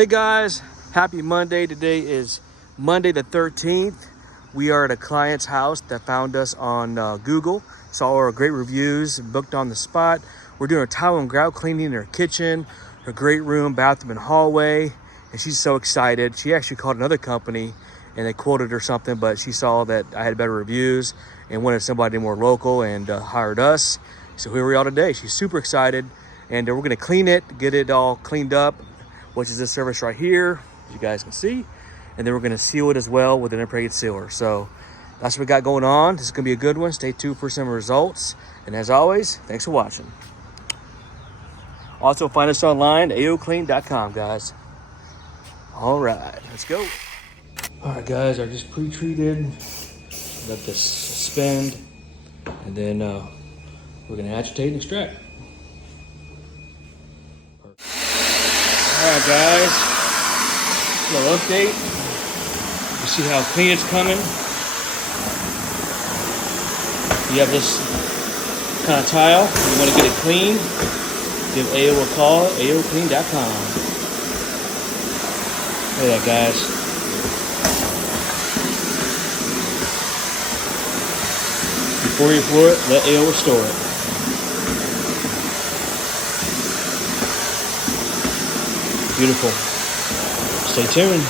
Hey guys, happy Monday. Today is Monday the 13th. We are at a client's house that found us on Google, saw our great reviews, booked on the spot. We're doing a tile and grout cleaning in her kitchen, her great room, bathroom, and hallway, and she's so excited. She actually called another company and they quoted her something, but she saw that I had better reviews and wanted somebody more local and hired us. So here we are today. She's super excited, and we're gonna clean it, get it all cleaned up, which is this service right here, as you guys can see. And then we're gonna seal it as well with an impregnated sealer. So that's what we got going on. This is gonna be a good one. Stay tuned for some results. And as always, thanks for watching. Also find us online, AOCleaning.com, guys. All right, let's go. All right, guys, I just pre-treated. Let this suspend. And then we're gonna agitate and extract. All right, guys, a little update. You see how clean it's coming. You have this kind of tile. You want to get it clean, give AO a call, AOCleaning.com. Look at that, guys. Before you pour it, let AO restore it. Beautiful. Stay tuned.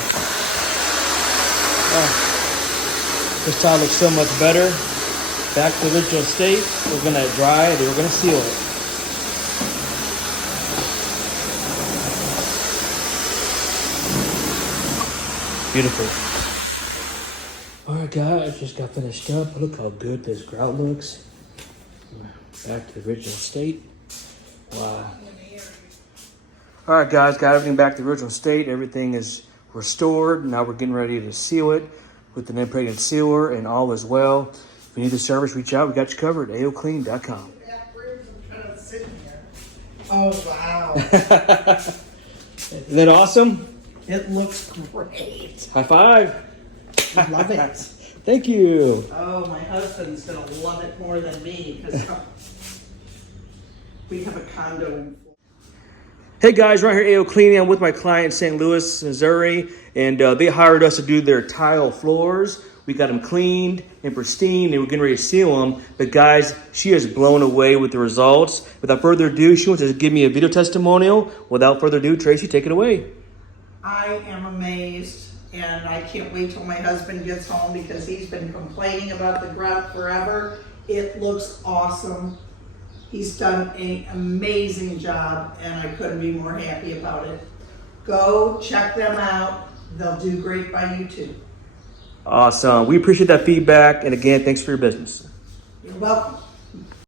Oh, this tile looks so much better. Back to the original state. We're gonna dry it, then we're gonna seal it. Beautiful. All right, guys, just got finished up. Look how good this grout looks. Back to the original state. Wow. All right, guys, got everything back to the original state. Everything is restored. Now we're getting ready to seal it with an impregnated sealer, and all is well. If you need the service, reach out. We got you covered. AOCleaning.com. Oh, wow. Isn't that awesome? It looks great. High five. Love it. Thank you. Oh, my husband's going to love it more than me because we have a condo. Hey guys, right here at AOCleaning. I'm with my client in St. Louis, Missouri, and they hired us to do their tile floors. We got them cleaned and pristine, and we're getting ready to seal them. But guys, she is blown away with the results. Without further ado, she wants to give me a video testimonial. Without further ado, Tracy, take it away. I am amazed, and I can't wait till my husband gets home because he's been complaining about the grout forever. It looks awesome. He's done an amazing job, and I couldn't be more happy about it. Go check them out. They'll do great by you too. Awesome. We appreciate that feedback. And again, thanks for your business. You're welcome.